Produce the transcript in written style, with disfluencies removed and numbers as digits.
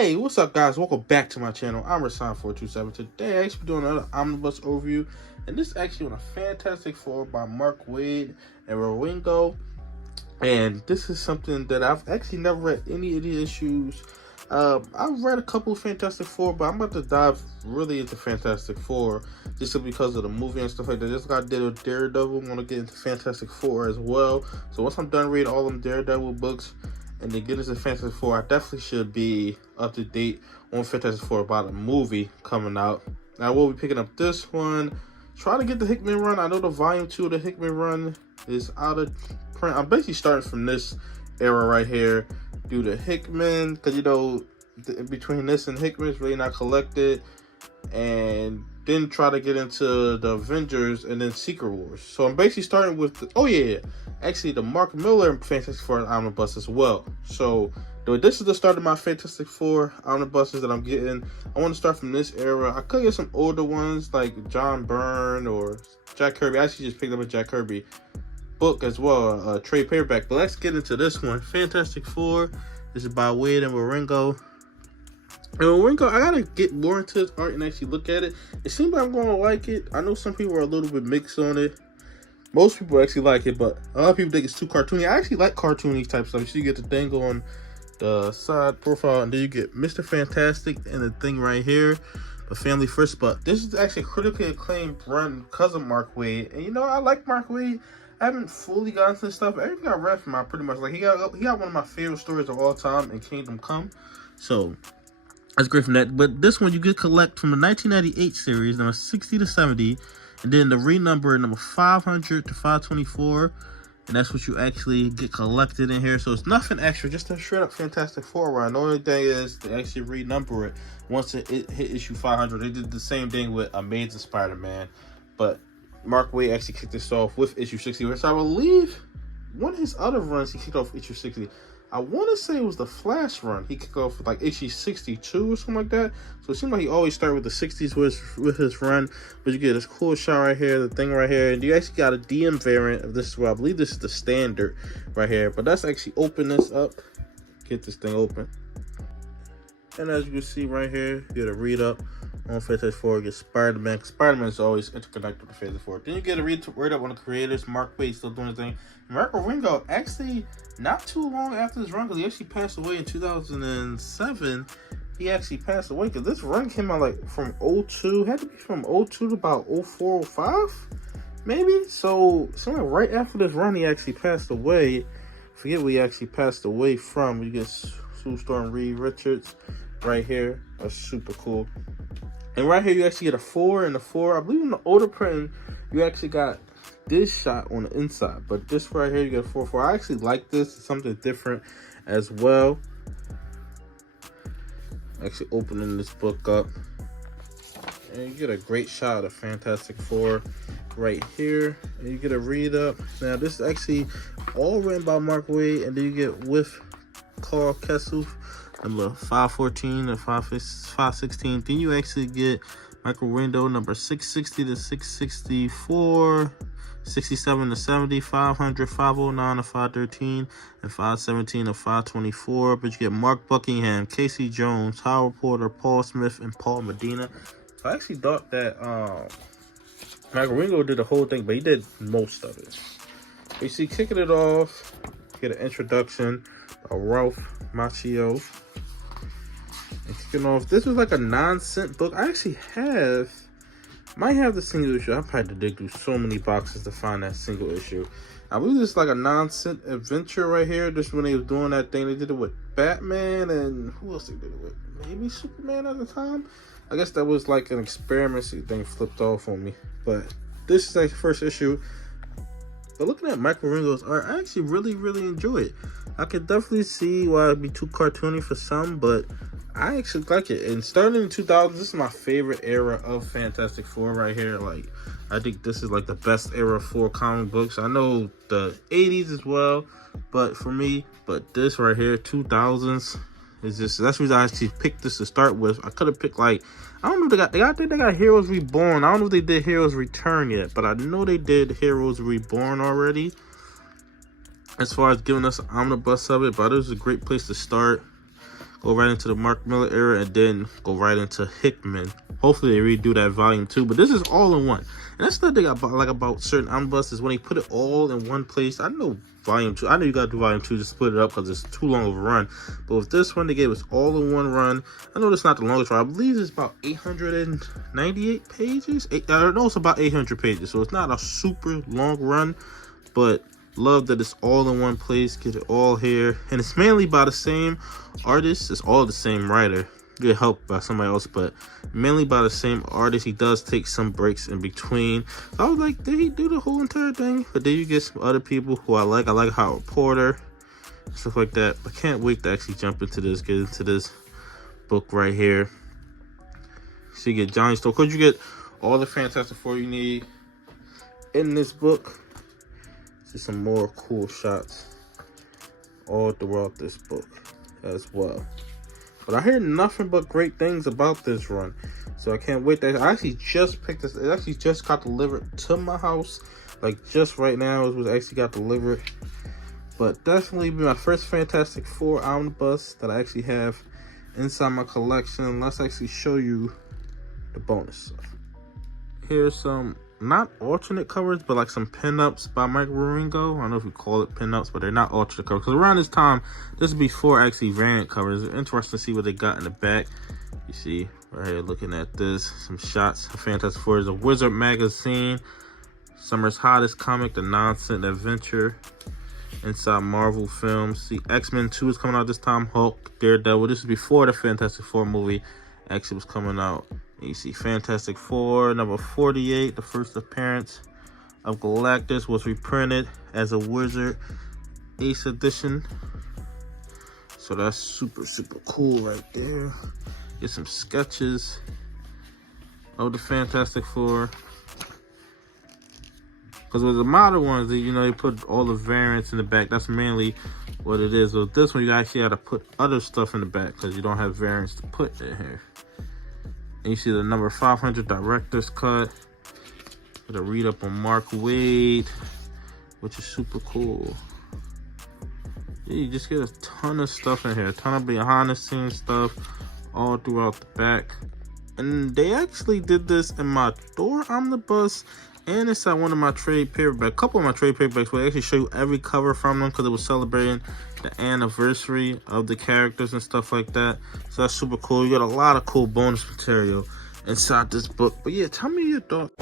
Hey, what's up, guys? Welcome back to my channel. I'm Rasan427. Today, I actually doing another omnibus overview, and this is actually on a Fantastic Four by Waid Wieringo. And this is something that I've actually never read any of the issues. I've read a couple of Fantastic Four, but I'm about to dive really into Fantastic Four just because of the movie and stuff like that. Just like I did with Daredevil, I'm gonna get into Fantastic Four as well. So once I'm done reading all them Daredevil books and then get into Fantastic Four, I definitely should be up to date on Fantastic Four about a movie coming out. Now I will be picking up this one. Try to get the Hickman run. I know the volume 2 of the Hickman run is out of print. I'm basically starting from this era right here. Do the Hickman, because you know, between this and Hickman is really not collected. And then try to get into the Avengers and then Secret Wars. So I'm basically starting with the, actually the Mark Miller Fantastic Four omnibus as well. So this is the start of my Fantastic Four omnibuses that I'm getting. I want to start from this era. I could get some older ones like John Byrne or Jack Kirby. I actually just picked up a Jack Kirby book as well, a trade paperback. But let's get into this one. Fantastic Four. This is by Waid Wieringo. And Wieringo, I gotta get more into his art and actually look at it. It seems like I'm gonna like it. I know some people are a little bit mixed on it. Most people actually like it, but a lot of people think it's too cartoony. I actually like cartoony type stuff. So you get the thing on the side profile, and then you get Mr. Fantastic and the thing right here, the family first. But this is actually a critically acclaimed run because of Mark Waid. And you know, I like Mark Waid. I haven't fully gotten to this stuff. Everything I read from him, I pretty much like. He got one of my favorite stories of all time in Kingdom Come. So that's great from that. But this one you get collect from the 1998 series, number 60 to 70, and then the renumber number 500 to 524. And that's what you actually get collected in here. So it's nothing extra, just a straight up Fantastic Four run. The only thing is they actually renumber it once it hit issue 500. They did the same thing with Amazing Spider-Man. But Mark Waid actually kicked this off with issue 60. Which I believe one of his other runs he kicked off issue 60. I want to say it was the Flash run. He kicked off with like issue 62 or something like that. So it seemed like he always started with the 60s with his run. But you get this cool shot right here, the thing right here. And you actually got a DM variant of this as well. I believe this is the standard right here. But let's actually open this up. Get this thing open. And as you can see right here, you get a read up on Fantastic Four. You get Spider-Man. Spider-Man is always interconnected with Fantastic Four. Then you get a read up on the creators. Mark Waid still doing his thing. Mark Wieringo, actually, not too long after this run, because he actually passed away in 2007. He actually passed away because this run came out like from 02. Had to be from 02 to about 04, 05, maybe. So somewhere right after this run, he actually passed away. Forget what he actually passed away from. You get Sue Storm Reed Richards right here. That's super cool. And right here, you actually get a 4 and a 4. I believe in the older print, you actually got this shot on the inside. But this right here, you get a 4-4. I actually like this. It's something different as well. Actually opening this book up. And you get a great shot of Fantastic Four right here. And you get a read up. Now, this is actually all written by Mark Waid. And then you get with Carl Kessel, number 514 and 516. Then you actually get Wieringo number 660 to 664, 67 to 70, 500, 509 to 513, and 517 to 524. But you get Mark Buckingham, Casey Jones, Howard Porter, Paul Smith, and Paul Medina. So I actually thought that Wieringo did the whole thing, but he did most of it. You see, kicking it off, get an introduction of Ralph Macchio. And kicking off, this was like a 9-cent book. I actually might have the single issue. I've had to dig through so many boxes to find that single issue. I believe this is like a 9-cent adventure right here. Just when they was doing that thing, they did it with Batman and who else they did it with? Maybe Superman at the time. I guess that was like an experiment. See, thing flipped off on me. But this is like the first issue. But looking at Wieringo's art, I actually really enjoy it. I could definitely see why it'd be too cartoony for some, but I actually like it. And starting in 2000, this is my favorite era of Fantastic Four right here. Like, I think this is like the best era for comic books. I know the 80s as well, but for me, this right here, 2000s, is just, that's the reason I actually picked this to start with. I could have picked like, I don't know if I think they got Heroes Reborn. I don't know if they did Heroes Return yet, but I know they did Heroes Reborn already, as far as giving us an omnibus of it. But this is a great place to start. go right into the Mark Miller era, and then go right into Hickman. Hopefully they redo that volume 2, but this is all in one. And that's the thing I like about certain omnibuses, when they put it all in one place. I know volume 2, I know you gotta do volume 2 just to split it up because it's too long of a run, but with this one they gave us all in one run. I know it's not the longest run. I believe it's about 898 pages. No, it's about 800 pages, so it's not a super long run, but love that it's all in one place. Get it all here, and it's mainly by the same artist. It's all the same writer, get help by somebody else, but mainly by the same artist. He does take some breaks in between. So I was like, did he do the whole entire thing? But then you get some other people who I like Howard Porter, stuff like that. I can't wait to actually jump into this, get into this book right here. So you get Johnny Storm, because you get all the Fantastic Four you need in this book. See some more cool shots all throughout this book as well. But I hear nothing but great things about this run, so I can't wait. I actually just picked this. It actually just got delivered to my house, like just right now. It was actually got delivered. But definitely be my first Fantastic Four omnibus that I actually have inside my collection. Let's actually show you the bonus stuff. Here's some, not alternate covers, but like some pinups by Waid Wieringo. I don't know if you call it pinups, but they're not alternate covers. Because around this time, this is before actually variant covers. It's interesting to see what they got in the back. You see right here, looking at this, some shots of Fantastic Four. Is a Wizard magazine, summer's hottest comic, the nonsense adventure inside Marvel films. See, X-Men 2 is coming out this time. Hulk, Daredevil. This is before the Fantastic Four movie actually was coming out. You see Fantastic Four number 48, the first appearance of Galactus, was reprinted as a Wizard Ace edition. So that's super cool right there. Get some sketches of the Fantastic Four. Because with the modern ones, they put all the variants in the back. That's mainly what it is. With this one, you actually have to put other stuff in the back because you don't have variants to put in here. And you see the number 500 director's cut. Get a read up on Mark Waid, which is super cool. Yeah, you just get a ton of stuff in here, a ton of behind the scenes stuff all throughout the back. And they actually did this in my Thor omnibus and inside one of my trade paperbacks. A couple of my trade paperbacks will actually show you every cover from them because it was celebrating the anniversary of the characters and stuff like that. So that's super cool. You got a lot of cool bonus material inside this book. But yeah, tell me your thoughts.